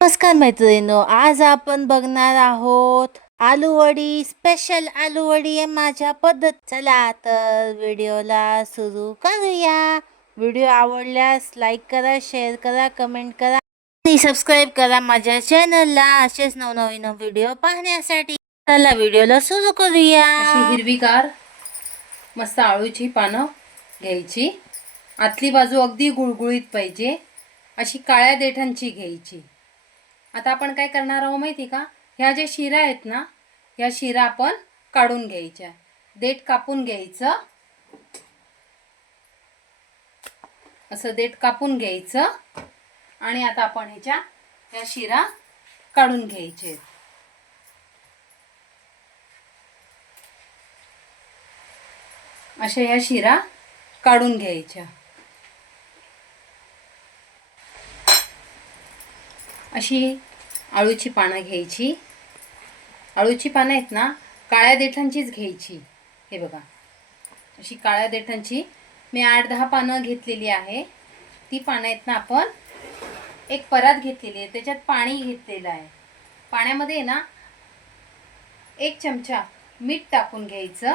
नमस्कार मैत्रिणींनो आज आपण बघणार आहोत आलूवडी स्पेशल आलूवडी आहे माझ्या पद्धत. चला तर व्हिडिओला सुरू करूया. व्हिडिओ आवडल्यास लाईक करा शेअर करा कमेंट करा आणि सबस्क्राईब करा माझ्या चॅनलला असेच नवनवीन व्हिडिओ पाहण्यासाठी. चला व्हिडिओला सुरू करूया. हिरवीगार मस्त आळूची पानं घ्यायची. आतली बाजू अगदी गुळगुळीत पाहिजे. अशी काळ्या देठांची घ्यायची. आता आपण काय करणार आहोत माहिती का? ह्या ज्या शिरा आहेत ना ह्या शिरा आपण काढून घ्यायच्या. देठ कापून घ्यायचं. असं देठ कापून घ्यायचं. आणि आता आपण ह्याच्या ह्या शिरा काढून घ्यायचे. अशा ह्या शिरा काढून घ्यायच्या. अशी आळूची पानं घ्यायची. आळूची पानं आहेत ना काळ्या देठांचीच घ्यायची. हे बघा. अशी काळ्या देठांची मी आठ दहा पानं घेतलेली आहे. ती पानं आहेत ना आपण एक परात घेतलेली आहे. त्याच्यात पाणी घेतलेलं आहे. पाण्यामध्ये आहे ना एक चमचा मीठ टाकून घ्यायचं.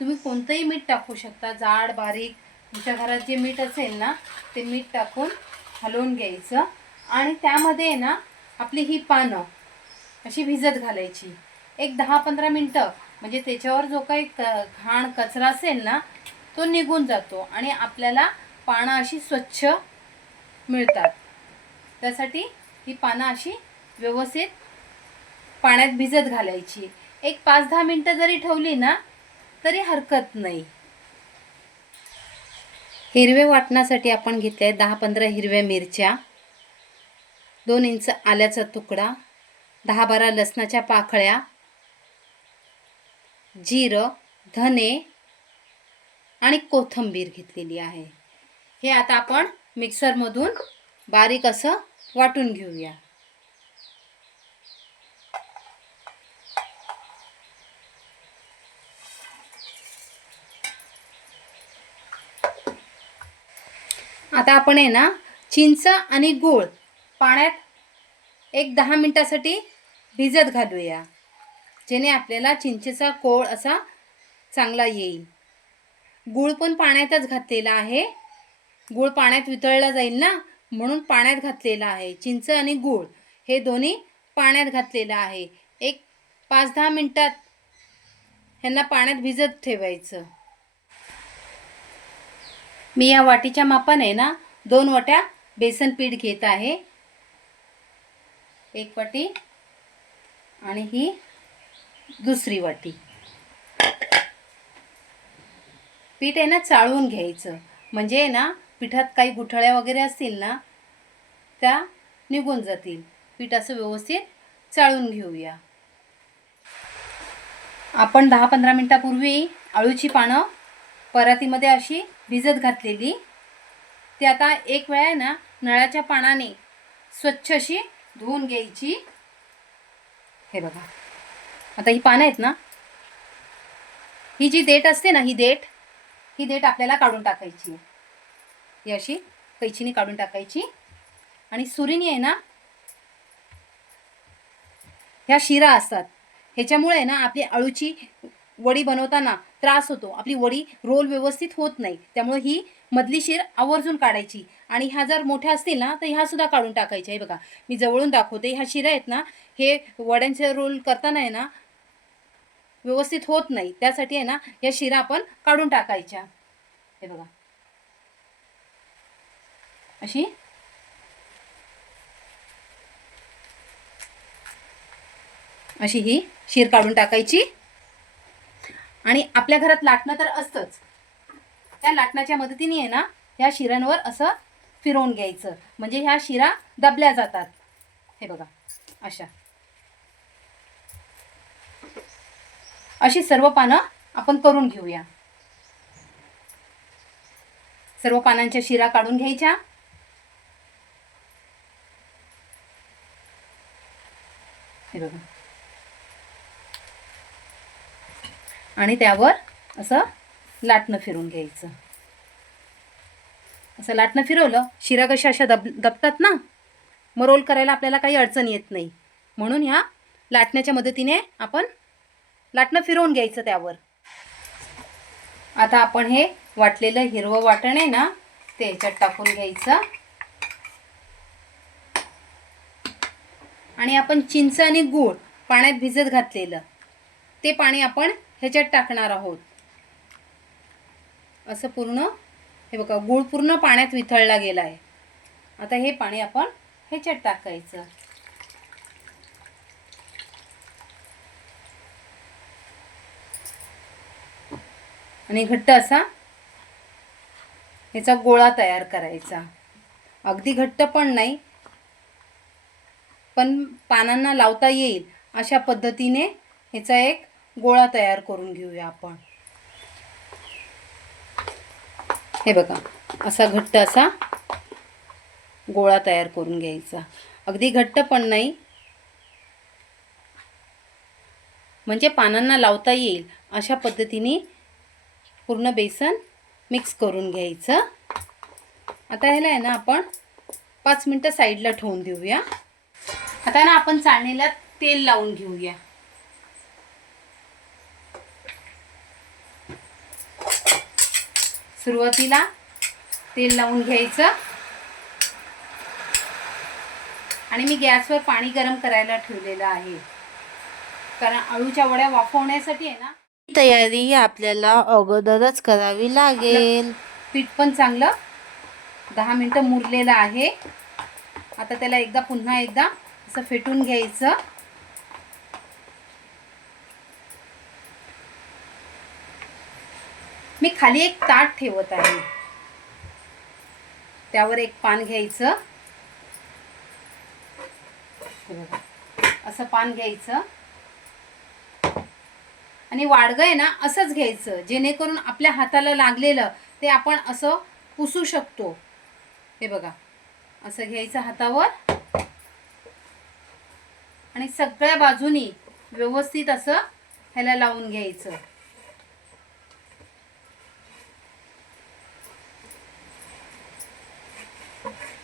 तुम्ही कोणतंही मीठ टाकू शकता. जाड बारीक तुमच्या घरात जे मीठ असेल ना ते मीठ टाकून हलवून घ्यायचं. आणि त्यामध्ये आहे ना आपली ही पानं अशी भिजत घालायची. एक दहा पंधरा मिनटं म्हणजे त्याच्यावर जो काही घाण कचरा असेल ना तो निघून जातो आणि आपल्याला पानं अशी स्वच्छ मिळतात. त्यासाठी ही पानं अशी व्यवस्थित पाण्यात भिजत घालायची. एक पाच दहा मिनटं जरी ठेवली ना तरी हरकत नाही. हिरवे वाटण्यासाठी आपण घेतले दहा पंधरा हिरव्या मिरच्या. दोन इंच आल्याचा तुकडा दहा बारा लसणाच्या पाकळ्या जिरं धने आणि कोथिंबीर घेतलेली आहे. हे आता आपण मिक्सरमधून बारीक असं वाटून घेऊया. आता आपण आहे ना चिंच आणि गूळ पाण्यात एक दहा मिनटासाठी भिजत घालूया जेणे आपल्याला चिंचेचा कोळ असा चांगला येईल. गूळ पण पाण्यातच घातलेला आहे. गूळ पाण्यात वितळला जाईल ना? म्हणून पाण्यात घातलेला आहे. चिंच आणि गूळ हे दोन्ही पाण्यात घातलेलं आहे. एक पाच दहा मिनटात ह्यांना पाण्यात भिजत ठेवायचं. मी या वाटीच्या मापाने ना दोन वाट्या बेसन पीठ घेत आहे. एक वाटी आणि ही दुसरी वाटी. पीठ आहे ना चाळून घ्यायचं. म्हणजे आहे ना पिठात काही गुठळ्या वगैरे असतील ना त्या निघून जातील. पीठ असं व्यवस्थित चाळून घेऊया. आपण दहा पंधरा मिनटापूर्वी आळूची पानं परातीमध्ये अशी भिजत घातलेली. ती आता एक वेळा आहे ना नळाच्या पाण्याने स्वच्छ अशी धुवून घ्यायची. हे बघा. आता ही पानं आहेत ना? ही जी देठ असते ना ही देठ ही देठ आपल्याला काढून टाकायची आहे. ही अशी कैचीने काढून टाकायची. आणि सुरीने आहे ना ह्या शिरा असतात. ह्याच्यामुळे ना आपली अळूची वडी बनवताना त्रास होतो. आपली वडी रोल व्यवस्थित होत नाही. त्यामुळे ही मधली शिर आवर्जून काढायची. आणि ह्या जर मोठ्या असतील ना तर ह्या सुद्धा काढून टाकायच्या. हे बघा मी जवळून दाखवते. ह्या शिरा आहेत ना हे वड्यांचे रोल करताना आहे ना व्यवस्थित होत नाही. त्यासाठी आहे ना या शिरा आपण काढून टाकायच्या. हे बघा. अशी. अशी ही शीर काढून टाकायची. आणि आपल्या घरात लाटणं तर असतंच. त्या लाटण्याच्या मदतीने आहे ना ह्या शिरांवर असं फिरवून घ्यायचं. म्हणजे ह्या शिरा दबल्या जातात. हे बघा. अशा. अशी सर्व पानं आपण करून घेऊया. सर्व पानांच्या शिरा काढून घ्यायच्या. हे बघा. आणि त्यावर असं लाटणं फिरून घ्यायचं. असं लाटणं फिरवलं शिरा कशा अशा दब दबतात ना मग रोल करायला आपल्याला काही अडचण येत नाही. म्हणून ह्या लाटण्याच्या मदतीने आपण लाटणं फिरवून घ्यायचं त्यावर. आता आपण हे वाटलेलं हिरवं वाटण आहे ना ते ह्याच्यात टाकून घ्यायचं. आणि आपण चिंच आणि गूळ पाण्यात भिजत घातलेलं ते पाणी आपण ह्याच्यात टाकणार आहोत. असं पूर्ण हे बघा गूळ पूर्ण पाण्यात विथळला गेला आहे. आता हे पाणी आपण ह्याच्यात टाकायचं. आणि घट्ट असा ह्याचा गोळा तयार करायचा. अगदी घट्ट पण नाही पण पानांना लावता येईल अशा पद्धतीने ह्याचा एक गोळा तयार करून घेऊया आपण. हे बघा असा घट्ट असा गोळा तयार करून घ्यायचा. अगदी घट्ट पण नाही. म्हणजे पानांना लावता येईल अशा पद्धतीने पूर्ण बेसन मिक्स करून घ्यायचं. आता ह्याला आहे ना आपण पाच मिनटं साईडला ठेवून देऊया. आता ना आपण चाळणीला तेल लावून घेऊया. सुरुवातीला तेल लावून घ्यायचं. आणि मी गॅसवर पाणी गरम करायला ठेवलेलं आहे. कारण आळूच्या वड्या वाफवण्यासाठी आहे ना. तयारी आपल्याला अगोदरच करावी लागेल. पीठ पण चांगलं दहा मिनटं मुरलेलं आहे. आता त्याला एकदा पुन्हा एकदा असं फेटून घ्यायचं. मी खाली एक ताट ठेवत आहे. त्यावर एक पान घ्यायचं. असं पान घ्यायचं. आणि वाडगं आहे ना असंच घ्यायचं. जेणेकरून आपल्या हाताला लागलेलं ते आपण असं पुसू शकतो. हे बघा असं घ्यायचं हातावर. आणि सगळ्या बाजूनी व्यवस्थित असं ह्याला लावून घ्यायचं.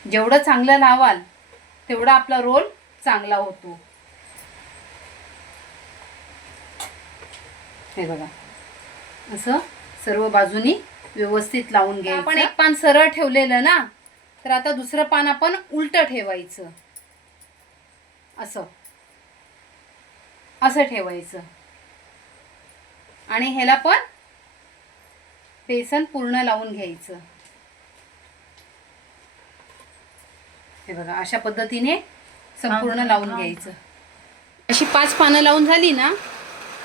जेवढं चांगलं लावाल तेवढा आपला रोल चांगला होतो. हे बघा. असं सर्व बाजूनी व्यवस्थित लावून घ्यायचं आपण एक पान सरळ ठेवलेलं ना तर आता दुसरं पान आपण उलट ठेवायचं. असं. असं ठेवायचं. आणि ह्याला पण बेसन पूर्ण लावून घ्यायचं. हे बघा. अशा पद्धतीने संपूर्ण लावून घ्यायचं. अशी पाच पानं लावून झाली ना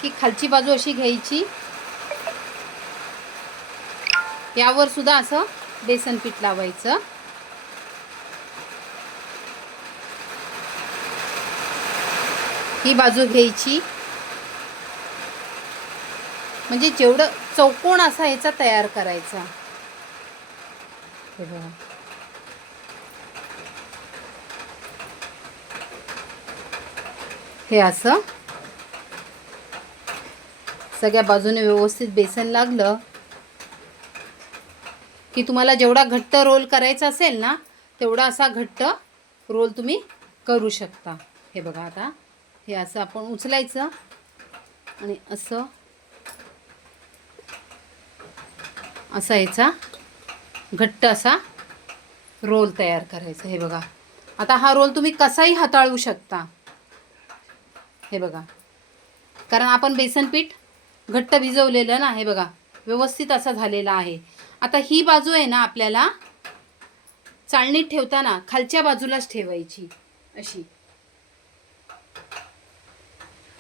की खालची बाजू अशी घ्यायची. यावर सुद्धा असं बेसन पीठ लावायचं. ही बाजू घ्यायची. म्हणजे जेवढं चौकोन असा याचा तयार करायचा. हे असं. सगळ्या बाजूने व्यवस्थित बेसन लागलं की तुम्हाला जेवढा घट्ट रोल करायचा असेल ना तेवढा असा घट्ट रोल तुम्ही करू शकता. हे बघा आता हे असं आपण उचलायचं आणि असं असा याचा घट्ट असा रोल तयार करायचा. हे बघा आता हा रोल तुम्ही कसाही हाताळू शकता. हे बघा. कारण आपण बेसन पीठ घट्ट भिजवलेलं ना हे बघा. व्यवस्थित असा झालेला आहे. आता ही बाजू आहे ना आपल्याला चाळणीत ठेवताना खालच्या बाजूलाच ठेवायची अशी.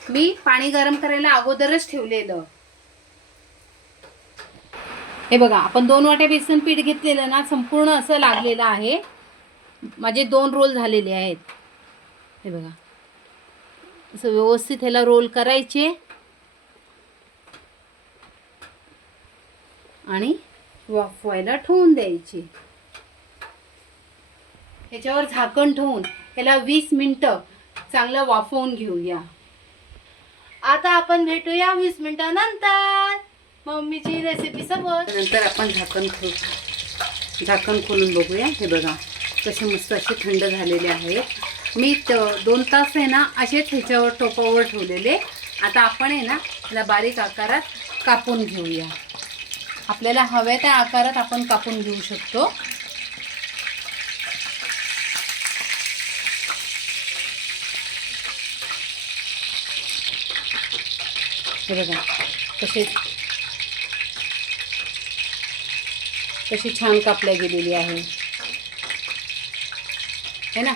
मी पाणी गरम करायला अगोदरच ठेवलेलं. हे बघा आपण दोन वाट्या बेसन पीठ घेतलेलं ना संपूर्ण असं लागलेलं आहे. माझे दोन रोल झालेले आहेत. हे बघा. असं व्यवस्थित ह्याला रोल करायचे. आणि वाफवायला ठेवून द्यायचे. ह्याच्यावर झाकण ठेवून ह्याला वीस मिनटं चांगलं वाफवून घेऊया. आता आपण भेटूया वीस मिनिटानंतर. मम्मीची रेसिपी सोबत. नंतर आपण झाकण खोल झाकण खोलून बघूया. हे बघा कसे मस्त असे थंड झालेले आहेत. मी दोन तास आहे ना असेच ह्याच्यावर टोपावर ठेवलेले. आता आपण आहे ना त्याला बारीक आकारात कापून घेऊया. आपल्याला हव्या त्या आकारात आपण कापून घेऊ शकतो. बघा तसे तशी छान कापल्या गेलेली आहे. है ना?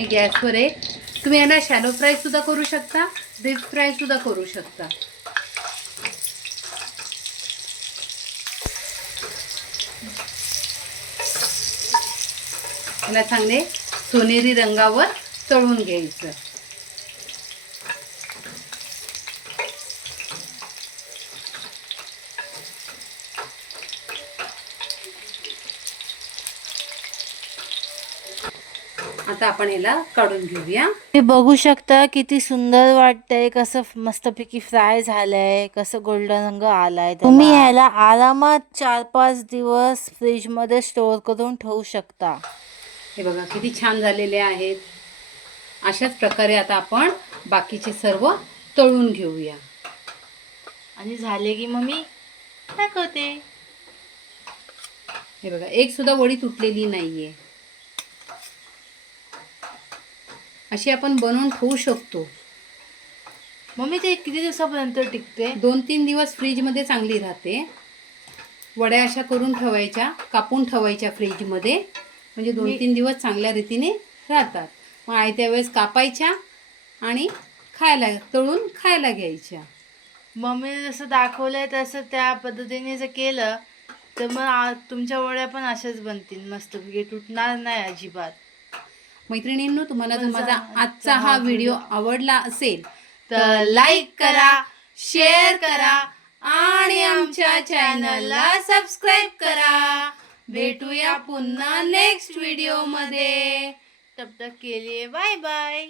मी गॅसवर आहे. तुम्ही यांना शॅलो फ्रायसुद्धा करू शकता डीप फ्रायसुद्धा करू शकता. याला चांगले सोनेरी रंगावर तळून घ्यायचं. आता आपण याला काढून घेऊया. तुम्ही बघू शकता किती सुंदर वाटतंय कसं मस्तपैकी फ्राय झालंय कसं गोल्डन रंग आलाय तुम्ही ह्याला आरामात चार पाच दिवस फ्रीजमध्ये स्टोअर करून ठेवू शकता. हे बघा किती छान झालेले आहेत. अशाच प्रकारे आता आपण बाकीचे सर्व तळून घेऊया. आणि झाले की मग मी दाखवते हे बघा एक सुद्धा वडी तुटलेली नाहीये. अशी आपण बनवून ठेवू शकतो. मम्मी ते किती दिवसापर्यंत टिकते? दोन तीन दिवस फ्रीजमध्ये चांगली राहते. वड्या अशा करून ठेवायच्या कापून ठेवायच्या फ्रीजमध्ये. म्हणजे दोन तीन दिवस चांगल्या रीतीने राहतात. मग आयत्या वेळेस कापायच्या आणि खायला तळून खायला घ्यायच्या. मम्मीने जसं दाखवलंय तसं त्या पद्धतीने जर केलं तर मग तुमच्या वड्या पण अशाच बनतील. मस्तपैकी तुटणार नाही अजिबात. मैत्रिणींनो तुम्हाला जर माझा आजचा हा व्हिडिओ आवडला असेल तर लाईक करा शेअर करा आणि आमच्या चॅनलला सबस्क्राईब करा. भेटूया पुन्हा नेक्स्ट व्हिडिओमध्ये. तब तक के लिए बाय बाय